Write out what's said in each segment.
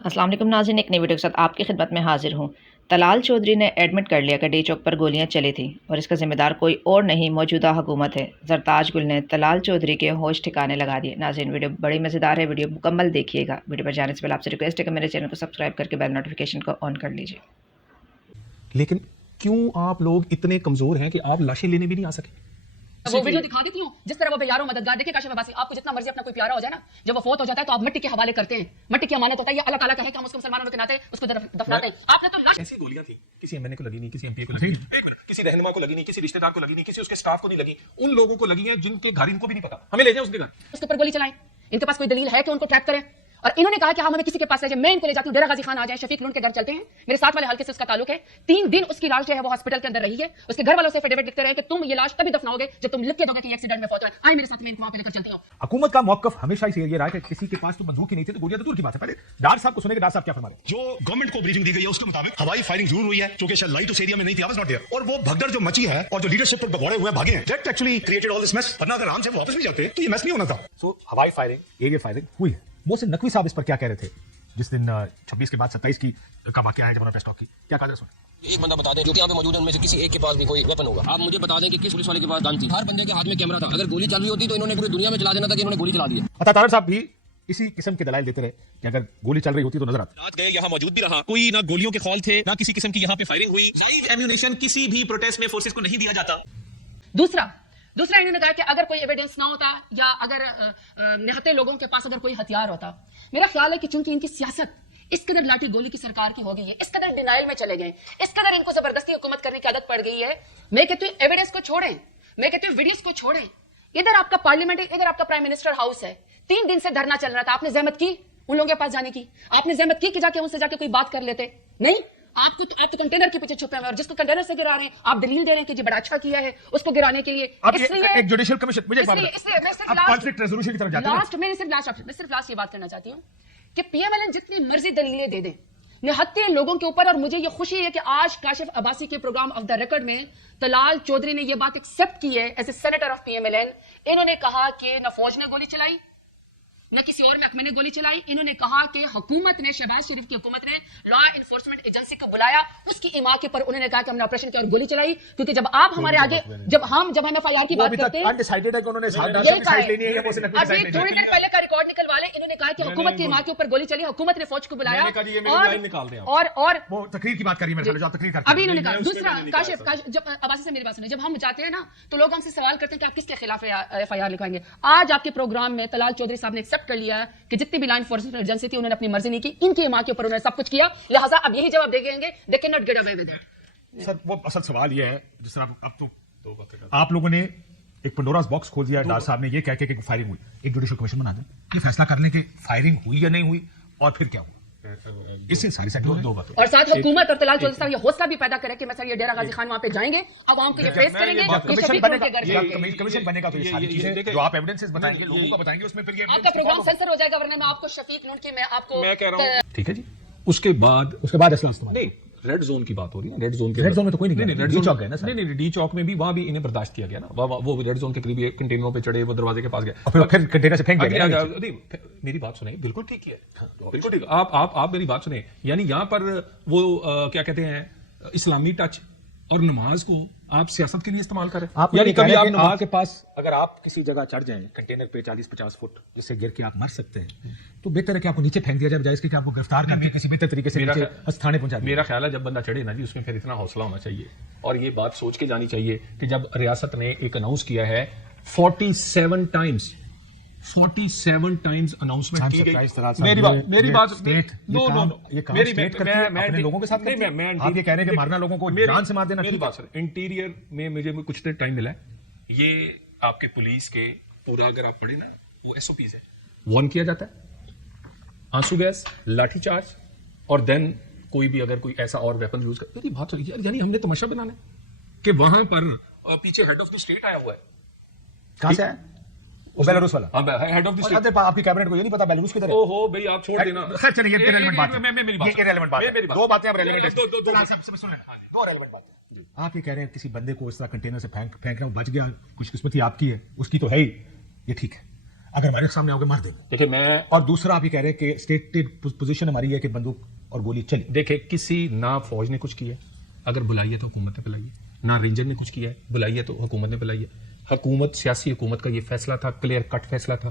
अस्सलाम वालेकुम नाज़रीन, एक नई वीडियो के साथ आपकी खिदमत में हाजिर हूँ। तलाल चौधरी ने एडमिट कर लिया कि डी चौक पर गोलियां चली थी और इसका जिम्मेदार कोई और नहीं मौजूदा हुकूमत है। जरताज गुल ने तलाल चौधरी के होश ठिकाने लगा दिए। नाज़रीन, वीडियो बड़ी मज़ेदार है, वीडियो मुकम्मल देखिएगा। वीडियो पर जाने से पहले आपसे रिक्वेस्ट है कि मेरे चैनल को सब्सक्राइब करके बेल नोटिफिकेशन को ऑन कर लीजिए। लेकिन क्यों आप लोग इतने कमजोर हैं कि आप लाशें लेने भी नहीं आ सके? वो वीडियो दिखा देती हूँ जिस तरह वो बेयारों मददगार। देखिए काशिफ अब्बासी, आपको जितना मर्जी अपना कोई प्यारा हो जाए ना, जब वो फौत हो जाता है तो आप मिट्टी के हवाले करते हैं। मिट्टी की अमानत होता है, ये अल्लाह ताला का है कि हम उसको मुसलमानों के नाते उसको दफनाते हैं। आपने तो लाश ऐसी गोलियां थी, किसी एमएनए को लगी नहीं, किसी एमपी को लगी नहीं, किसी रहनुमा को लगी नहीं, किसी रिश्तेदार को लगी नहीं, किसी उसके स्टाफ को नहीं लगी, उन लोगों को लगी है जिनके घर इनको भी नहीं पता। हमें ले जाए उसके घर, उसके ऊपर गोली चलाएं। इनके पास कोई दलील है कि उनको ट्रैक करें? और इन्होंने कहा कि हम हमें किसी के पास ले जाए, मैं इनको ले जाती हूँ, डेरा गाजी खान आ जाए, शफीक लून के घर चलते हैं, मेरे साथ वाले हल्के से उसका ताल्लुक है। 3 दिन उसकी लाश जो है वो हॉस्पिटल के अंदर रही है। उसके घर वालों से एफिडेविट लिखते रहे कि तुम ये लाश तभी दफनाओगे जब तुम लिख के दोगे कि एक्सीडेंट में फौत हुआ है। आए मेरे साथ, मैं इनको वहां पे लेकर चलती हूँ। हुकूमत का मौकफ हमेशा ही ये रहा है कि किसी के पास तो बंदूक ही नहीं थी तो गोलियां तो दूर की बात है। पहले डार साहब को सुनेंगे, डार साहब क्या फरमा रहे हैं। जो गवर्नमेंट को ब्रीफिंग दी गई है उसके मुताबिक हवाई फायरिंग जरूर हुई है, क्योंकि शायद लाइट उस एरिया में नहीं थी, आई वाज नॉट देयर, और वो भगदड़ जो मची है और जो लीडरशिप पर भगौड़े हुए भागे हैं, that actually created all this mess. वरना अगर आराम से वापस भी जाते तो ये मेस नहीं होना था। सो हवाई फायरिंग, एरियल फायरिंग हुई है। मोहसिन नकवी साहब इस पर क्या कह रहे थे जिस दिन 26 के बाद 27 की का वाकया है जब उन्होंने प्रेस टॉक की? क्या कहा था? एक बंदा बता दें जो कि यहाँ पे मौजूद है, उनमें से किसी एक के पास भी कोई वेपन होगा। आप मुझे बता दें कि किस पुलिस वाले के पास गन थी। हर बंदे के हाथ में कैमरा था। अगर गोली चल रही होती तो इन्होंने पूरी दुनिया में चला देना था कि इन्होंने गोली चला दी है। अता तारड़ साहब भी इसी किस्म के दलाइल देते रहे कि अगर गोली चल रही होती तो नजर आती। रात गए यहाँ मौजूद भी रहा, कोई ना गोलियों के खौल थे, ना किसी किस्म की यहाँ पे फायरिंग हुई। लाइव एम्यूनेशन किसी भी प्रोटेस्ट में फोर्सेस को नहीं दिया जाता। दूसरा इन्होंने कहा कि अगर कोई एविडेंस ना होता या अगर निहत्ते लोगों के पास अगर कोई हथियार होता, मेरा ख्याल है कि चूंकि इनकी सियासत इस कदर लाठी गोली की सरकार की हो गई है, इस कदर डिनाइल में चले गए, इस कदर इनको जबरदस्ती हुकूमत करने की आदत पड़ गई है। मैं कहती हूँ एविडेंस को छोड़ें, मैं कहती हूँ वीडियोस को छोड़ें। इधर आपका पार्लियामेंट, इधर आपका प्राइम मिनिस्टर हाउस है, 3 दिन से धरना चल रहा था। आपने जहमत की उन लोगों के पास जाने की? आपने जहमत की कि जाके उनसे जाके कोई बात कर लेते? नहीं, आप तो कंटेनर के पीछे छुपे हुए और जिसको कंटेनर से गिरा रहे हैं आप दलील दे रहे हैं कि जी बड़ा अच्छा किया है उसको गिराने के लिए। इसलिए एक जुडिशियल कमीशन, मुझे कॉन्फ्लिक्ट रेजोल्यूशन की तरफ जाते हैं। मैं सिर्फ लास्ट ये बात करना चाहती हूँ कि पीएमएलएन जितनी मर्जी दलीलें दे दे निहत्ते लोगों के ऊपर, और मुझे ये खुशी है कि आज काशिफ अब्बासी के प्रोग्राम ऑफ द रिकॉर्ड में तलाल चौधरी ने ये बात एक्सेप्ट की है as a senator of PMLN. इन्होंने कहा कि न फौज ने गोली चलाई न किसी और महकमे ने गोली चलाई। इन्होंने कहा कि हुकूमत ने, शहबाज शरीफ की हुकूमत ने लॉ एनफोर्समेंट एजेंसी को बुलाया, उसकी इमा के पर उन्होंने कहा कि हमने ऑपरेशन किया और गोली चलाई। क्योंकि जब आप हमारे आगे जब हम एफआईआर की बात करते हैं, अनडिसाइडेड है कि उन्होंने साइड लेनी है या मोहसिन नकवी अभी साइड थोड़ी देर पहले का रिकॉर्ड निकलवा ले। इन्होंने कहा कि हुकूमत की इमा के ऊपर गोली चली, हुकूमत ने फौज को बुलाया और वो तकरीर की बात करी मेरे साथ, जो आप तकरीर करते हैं। अभी इन्होंने कहा दूसरा काशिफ जब अब्बासी से मेरी बात सुने, जब हम जाते हैं ना तो लोग हमसे सवाल करते हैं कि आप किसके खिलाफ एफआईआर लिखवाएंगे। आज आपके प्रोग्राम में तलाल चौधरी साहब ने एक्सेप्ट कर लिया कि जितनी भी लाइन फोर्स एजेंसी थी उन्होंने अपनी मर्जी नहीं की, इनकी मां के ऊपर उन्होंने सब कुछ किया, लिहाजा अब यही जवाब देंगे, they can not get away with it. Sir वो असल सवाल ये है, जिस तरह अब तो आप लोगों ने एक पंडोरास बॉक्स खोल दिया डार साहब ने ये कह के फायरिंग हुई। एक जुडिशियल कमीशन बना दें, ये फैसला कर लें कि फायरिंग हुई या नहीं हुई और फिर क्या हुआ। इससे सारी दो बातें, और साथ हुकूमत और तलाल चौधरी साहब ये हौसला भी पैदा करे कि मैं सर ये डेरा गाजी खान वहां पे जाएंगे, आवाम को ये फेस करेंगे। कमीशन बनेगा तो ये सारी चीजें जो आप एविडेंसेस बताएंगे, लोगों को बताएंगे, उसमें फिर ये आपका प्रोग्राम सेंसर हो जाएगा, वरना मैं आपको शफीक लून की मैं कह रहा हूं। ठीक है जी। उसके बाद असला इस्तेमाल नहीं, रेड जोन की बात हो रही है। रेड जोन में तो कोई नहीं, रेड जोन गए ना सर। नहीं, डी चौक में भी वहां भी इन्हें बर्दाश्त किया गया ना। वो रेड जोन के करीब कंटेनरों पे चढ़े, वो दरवाजे के पास गए, फिर कंटेनर से फेंक दिया। मेरी बात सुने, बिल्कुल ठीक है, बिल्कुल ठीक। आप मेरी बात सुने, यानी यहाँ पर वो क्या कहते हैं इस्लामी टच और नमाज को आप सियासत के लिए इस्तेमाल करें। आप यानी कभी आपके पास अगर आप किसी जगह चढ़ जाएं कंटेनर पे 40-50 फुट जिससे गिर के आप मर सकते हैं, तो बेहतर है कि आपको नीचे फेंक दिया जाए बजाय इसके कि आपको गिरफ्तार करके किसी बेहतर तरीके से थाने पहुंचा दिया। मेरा ख्याल है जब बंदा चढ़े ना जी, उसमें फिर इतना हौसला होना चाहिए और ये बात सोच के जानी चाहिए कि जब रियासत ने एक अनाउंस किया है 47 टाइम्स अनाउंसमेंट की गई। मेरी बात लोगों के साथ आप ये कह रहे हैं कि मारना लोगों को जान से मार देना। मेरी बात इंटीरियर में मुझे कुछ टाइम मिला है, ये आपके पुलिस के पूरा अगर आप पढ़े ना, वो एसओपीज है, वार्न किया जाता है, आंसू गैस, लाठी चार्ज, और देन कोई भी अगर कोई ऐसा और वेपन यूज कर। मेरी बात यानी हमने तमाशा बनाना है कि वहां पर पीछे हेड ऑफ द स्टेट आया हुआ है। कहां से है वो? बेलारूस वाला। हां, हेड ऑफ द स्टेट। आपकी कैबिनेट को ये नहीं पता बेलारूस किधर है? ओहो भाई, आप छोड़ देना। खैर चलिए, ये रेलेवेंट बात है। मेरी बात, ये रेलेवेंट बात है। दो बातें अब रेलेवेंट है। दो रेलेवेंट बातें। आप ये कह रहे हैं किसी बंदे को इस तरह कंटेनर से फेंकना, बच गया, कुछ किस्मत ही आपकी है, उसकी तो है ही, ये ठीक है। अगर हमारे सामने आओगे मार देंगे। देखिए मैं और दूसरा आप ये कह रहे हैं कि स्टेटेड पोजीशन हमारी है कि बंदूक और गोली चली। देखिए किसी ना फौज ने कुछ किया है, अगर बुलाई है तो हुकूमत ने बुलाई है, ना रेंजर ने कुछ किया है, बुलाई है तो हुकूमत ने बुलाई है। हुकूमत, सियासी हुकूमत का ये फैसला था, क्लियर कट फैसला था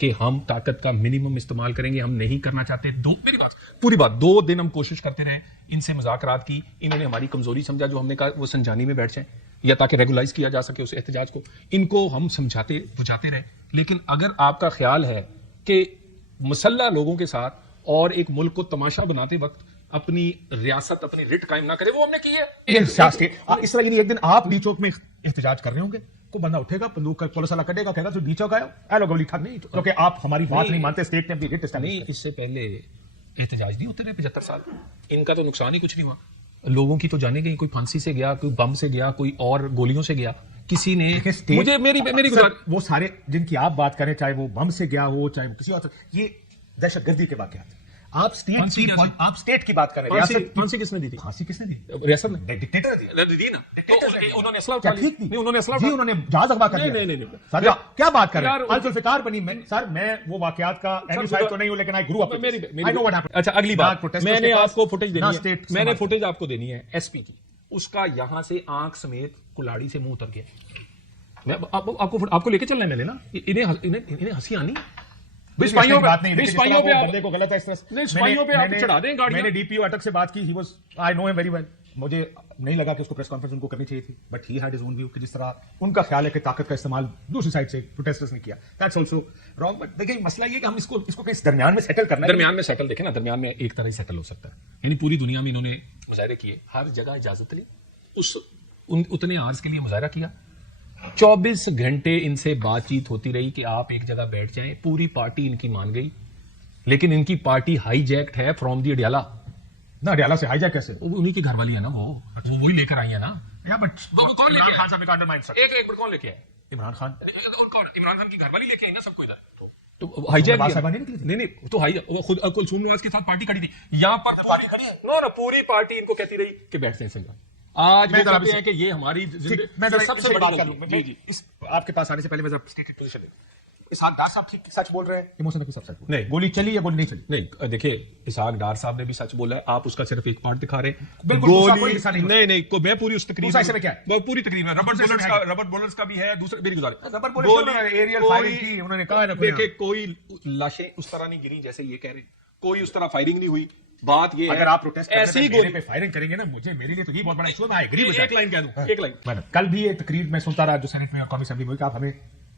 कि हम ताकत का मिनिमम इस्तेमाल करेंगे, हम नहीं करना चाहते। मेरी बात पूरी बात 2 दिन हम कोशिश करते रहे, इनसे मुज़ाकरात की, इन्होंने हमारी कमजोरी समझा, जो हमने कहा वो संजानी में बैठ जाए या ताकि रेगुलाइज किया जा सके उस एहतजाज को, इनको हम समझाते बुझाते रहे। लेकिन अगर आपका ख्याल है कि मुसल्ला लोगों के साथ और एक मुल्क को तमाशा बनाते वक्त अपनी रियासत, अपनी रिट कायम ना करे, वो हमने की है। इस तरह एक दिन आप डी चौक में एहतजाज कर रहे होंगे, कोई बंदा उठेगा, बंदूक का पुलिस वाला कटेगा, कहेगा तो डी चौक आयो, हेलो गोली था नहीं, क्योंकि आप हमारी बात नहीं मानते, स्टेट ने अपनी रिट नहीं, इससे पहले एहतजाज नहीं होते रहे 75 साल, इनका तो नुकसान ही कुछ नहीं हुआ। लोगों की तो जाने गई, कोई फांसी से गया, कोई बम से गया, कोई और गोलियों से गया, किसी ने मुझे मेरी वो सारे जिनकी आप बात करें, चाहे वो बम से गया हो, चाहे वो किसी और, ये दहशतगर्दी के वाकयात। आप स्टेट की बात कर रहे हैं। फांसी किसने दी थी? फांसी किसने दी? रियासत ने डिक्टेटर दी ना। उन्होंने असला उठा लिया। नहीं, उन्होंने असला जी, उन्होंने जहाज अगवा कर दिया। नहीं। सर क्या बात कर रहे हैं? अल-जुल्फ़िकार बनी। सर मैं वो वाकयात का एनिफाइड तो नहीं हूं, लेकिन I grew up. I know what happened. अच्छा, अगली बात मैंने आपको फुटेज देनी है, मैंने फुटेज आपको देनी है एसपी की, उसका यहां से आंख समेत कुल्हाड़ी से मुंह उतर गया। मैं आपको लेके चलना है मैंने ना, इन्हें हंसी आनी। सिपाहियों पे बंदे को गलत है इस तरह। सिपाहियों पे आप चढ़ा दें गाड़ी। मैंने डीपीओ अटक से बात की, he was, I know him very well. मुझे नहीं लगा कि उसको प्रेस कॉन्फ्रेंस उनको करनी चाहिए थी, but he had his own view कि जिस तरह उनका ख्याल है कि ताकत का इस्तेमाल दूसरी साइड से प्रोटेस्टर्स ने किया, दैट्स आल्सो रॉन्ग। बट देखिए मसला ये कि हम इसको कहीं दरमियान में सेटल करना है। दरमियान में सेटल, देखें ना, दरमियान में एक तरह ही सेटल हो सकता है। यानी पूरी दुनिया में इन्होंने मुजाहरे किए, हर जगह इजाजत ली, उतने आर्ज के लिए मुजाहरा किया, 24 घंटे इनसे बातचीत होती रही कि आप एक जगह बैठ जाएं, पूरी पार्टी इनकी मान गई। लेकिन इनकी पार्टी हाईजैक्ट है फ्रॉम दी अडियाला ना। अडियाला से हाईजैक कैसे? उन्हीं की घरवाली है ना, वो वही लेकर आई है ना। या बट वो कौन लेके खान साहब ने अंडरमाइन सर। एक मिनट, कौन लेके आए? इमरान खान। इमरान खान की घरवाली लेके आई ना सबको इधर। तो हाईजैक नहीं, तो वो खुद कुलसूम नवाज के साथ पार्टी खड़ी थी, यहाँ पर ना पूरी पार्टी इनको कहती रही कि बैठते हैं संग। आज वो कहते हैं कि ये हमारी सबसे बड़ी गलती। जी, इस आपके पास आने से पहले मैं जरा स्टेटेड पोजीशन ले। इसहाक डार साहब ठीक सच बोल रहे हैं, इमोशन भी सब सच बोल रहे हैं। नहीं, गोली चली या गोली नहीं चली? नहीं, देखिए इसहाक डार साहब ने भी सच बोला है, आप उसका सिर्फ एक पार्ट दिखा रहे हैं। गोली नहीं, मैं पूरी उस तकरीर में क्या है? पूरी तकरीर में रबर बुलेट्स का भी है, दूसरा मेरी गुजारिश, रबर बुलेट्स एरियल फायरिंग की उन्होंने कहा है। देखिए कोई लाशें उस तरह नहीं गिरी जैसे ये कह रहे हैं, कोई उस तरह फायरिंग नहीं हुई। बात ये अगर आप प्रोटेस्ट ऐसी गोली पे फायरिंग करेंगे ना, मेरे लिए तो ये बहुत बड़ा इशू है। मैं एग्री विद एक लाइन कह दूं, एक लाइन। कल भी ये तकरीर में सुनता रहा जो सेनेट में और कौमी असेंबली में, आप हमें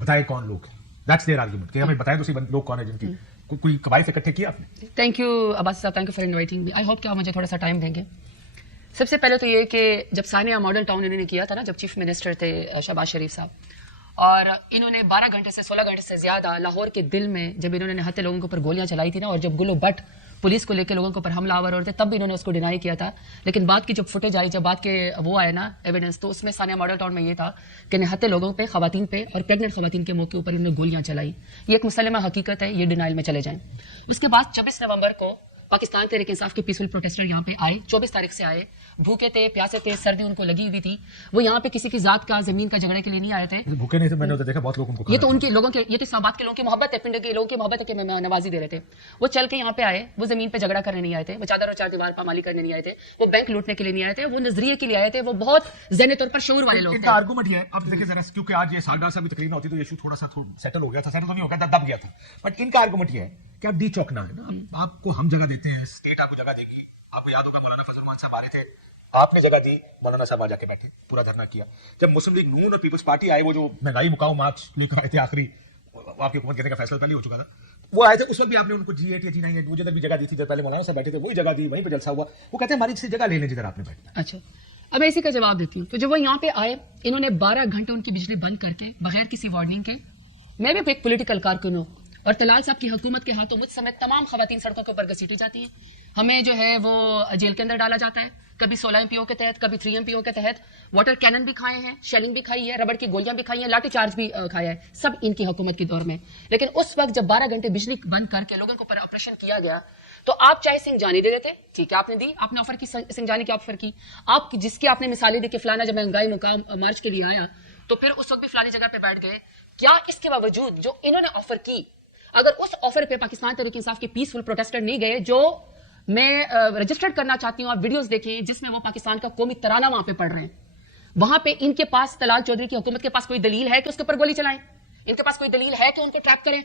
बताएं कौन लोग हैं। दैट्स देयर आर्गुमेंट कि हमें बताएं तो लोग कौन है जिनकी कोई कबाइल इकट्ठे किया आपने। थैंक यू अब्बास साहब, thank you for inviting me. I hope कि आप मुझे थोड़ा सा टाइम देंगे। सबसे पहले तो ये कि जब सानिया मॉडल टाउन इन्होंने किया था ना, जब चीफ मिनिस्टर थे शहबाज शरीफ साहब, और इन्होंने 12 घंटे से 16 घंटे से ज्यादा लाहौर के दिल में जब इन्होंने निहत्थे लोगों के ऊपर गोलियां चलाई थी ना, और जब गुलो भट्ट पुलिस को लेकर लोगों के ऊपर हमला आवर होते, तब भी इन्होंने उसको डिनाई किया था। लेकिन बाद की जब फुटेज आई, जब बाद के वो आया ना एविडेंस, तो उसमें सानिया मॉडल टाउन में ये था कि निहत्थे लोगों पे, खवातीन पे और प्रेग्नेंट खवातीन के मौके ऊपर इन्होंने गोलियां चलाई। ये एक मुसलमा हकीकत है, ये डिनाइल में चले जाएं। उसके बाद 24 नवंबर को पाकिस्तान तहरीक इंसाफ के पीसफुल प्रोटेस्टर यहाँ पे आए, 24 तारीख से आए, भूखे थे, प्यासे थे, सर्दी उनको लगी हुई थी। वो यहाँ पे किसी की जात का, जमीन का झगड़े के लिए नहीं आए थे। भूखे नहीं थे, मैंने तो देखा बहुत लोग उनको। ये तो उनके लोगों के, ये तो इस्लामाबाद के लोगों की मोहब्बत है, पिंड के लोगों की मोहब्बत है कि नवाजी दे रहे थे। वो चल के यहाँ पे आए, वो जमीन पे झगड़ा करने नहीं आए थे, वो चादर और चार दीवार पामाली करने नहीं आए थे, वो बैंक लूटने के लिए नहीं आए थे, वो नजरिए के लिए आए थे, वो बहुत ज़हनी तौर पर शऊर वाले लोग थे। आर्गुमेंट ये है, अब देखिए जरा, क्योंकि आज ये सागदार साहब की तकरीर होती तो ये इशू थोड़ा सा सेटल हो गया था, सेटल तो नहीं हो गया था, दब गया था। बट इनका आर्गुमेंट ये है कि आप डी चौकना है ना, आपको हम जगह देते हैं, स्टेट आपको जगह देगी। आपको याद होगा मौलाना फजल रहमान साहब आ रहे थे, आपने जगह दी, मौलाना साहब आ जाके बैठे, पूरा धरना किया। जब मुस्लिम लीग नून और पीपल्स पार्टी आए, वो जो महंगाई मुकाऊ मार्च लेकर आए थे, आखिरी आपकी हुकूमत कहने का फैसला पहले हो चुका था, वो आए थे, उस वक्त भी आपने उनको G8 या G9 वो जगह भी जगह दी थी, जब पहले मौलाना साहब बैठे थे वही जगह दी, वहीं पे जलसा हुआ। वो कहते हैं हमारी किसी जगह ले लें जिधर आपने बैठना। अच्छा, अब मैं इसी का जवाब देती हूँ। तो जब वो यहाँ पे आए, इन्होंने 12 घंटे उनकी बिजली बंद करके बगैर किसी वार्निंग के, मैं भी एक पॉलिटिकल कारकुन हूँ, और तलाल साहब की हुकूमत के हाथों मुझ समेत तमाम खवातीन सड़कों के ऊपर घसीटी जाती हैं। हमें जो है वो जेल के अंदर डाला जाता है, कभी 16 MPO के तहत, कभी 3 MPO के तहत। वाटर कैनन भी खाए हैं, शेलिंग भी खाई है, रबड़ की गोलियां भी खाई हैं, लाठी चार्ज भी खाया है, सब इनकी हुकूमत के दौर में। लेकिन उस वक्त जब 12 घंटे बिजली बंद करके लोगों के ऊपर ऑपरेशन किया गया, तो आप चाहे सिंगजानी दे देते, ठीक है, आपने दी, आपने ऑफर की, सिंगजानी की ऑफर की, आप जिसकी आपने मिसालें दी कि फलाना जब महंगाई मुकाम मार्च के लिए आया تو پھر اس وقت بھی فلانی جگہ پہ بیٹھ گئے. کیا اس کے باوجود جو انہوں نے آفر کی, اگر اس آفر پہ پاکستان تحریک انصاف کے پیسفل پروٹیسٹر نہیں گئے, جو میں رجسٹرڈ کرنا چاہتی ہوں, آپ ویڈیوز دیکھیں جس میں وہ پاکستان کا قومی ترانہ وہاں پہ پڑھ رہے ہیں, وہاں پہ ان کے پاس طلال چودھری کی حکومت کے پاس کوئی دلیل ہے کہ اس کے اوپر گولی چلائیں؟ ان کے پاس کوئی دلیل ہے کہ ان کو ٹریپ کریں؟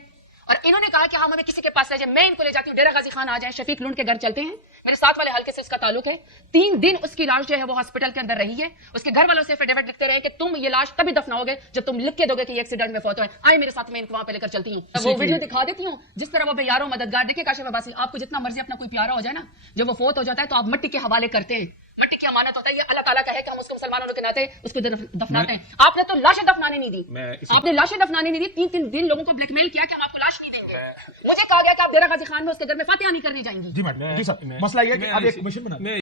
اور انہوں نے کہا کہ ہم ہمیں کسی کے پاس لے جائیں, میں ان کو لے جاتی ہوں, ڈیرہ غازی خان آ جائیں, شفیق لونڈ کے گھر چلتے ہیں, میرے ساتھ والے حلقے سے اس کا تعلق ہے. 3 دن اس کی لاش جو ہے وہ ہاسپٹل کے اندر رہی ہے. اس کے گھر والوں سے ایفیڈیوٹ لکھتے رہے کہ تم یہ لاش تبھی دفناؤ گے جب تم لکھ کے دو گے کہ یہ ایکسیڈنٹ میں فوت ہوئے. آئے میرے ساتھ, میں ان کو وہاں پہ لے کر چلتی ہوں, وہ ویڈیو دکھا دیتی ہوں جس طرح وہ بے یارو مددگار. دیکھیں کاشف عباسی, آپ کو جتنا مرضی اپنا کوئی پیارا ہو جائے نا, جب وہ فوت ہو جاتا ہے تو آپ مٹی کے حوالے کرتے ہیں, مٹی کی امانت ہوتا ہے, یہ اللہ تعالیٰ کا ہے کہ ہم اس کو مسلمانوں کے ناطے اس کو دفناتے ہیں. آپ نے تو لاشیں دفنانے نہیں دی, آپ نے لاشیں دفنانے نہیں دی. 3 دن لوگوں کو بلیک میل کیا کہ ہم آپ کو لاش نہیں دیں گے. مجھے کہا گیا کہ آپ ڈیرہ غازی خان میں اس کے گھر میں فاتحہ نہیں کرنے جائیں گی. جی میڈم, جی سر, مسئلہ یہ ہے کہ اب ایک کمیشن بنا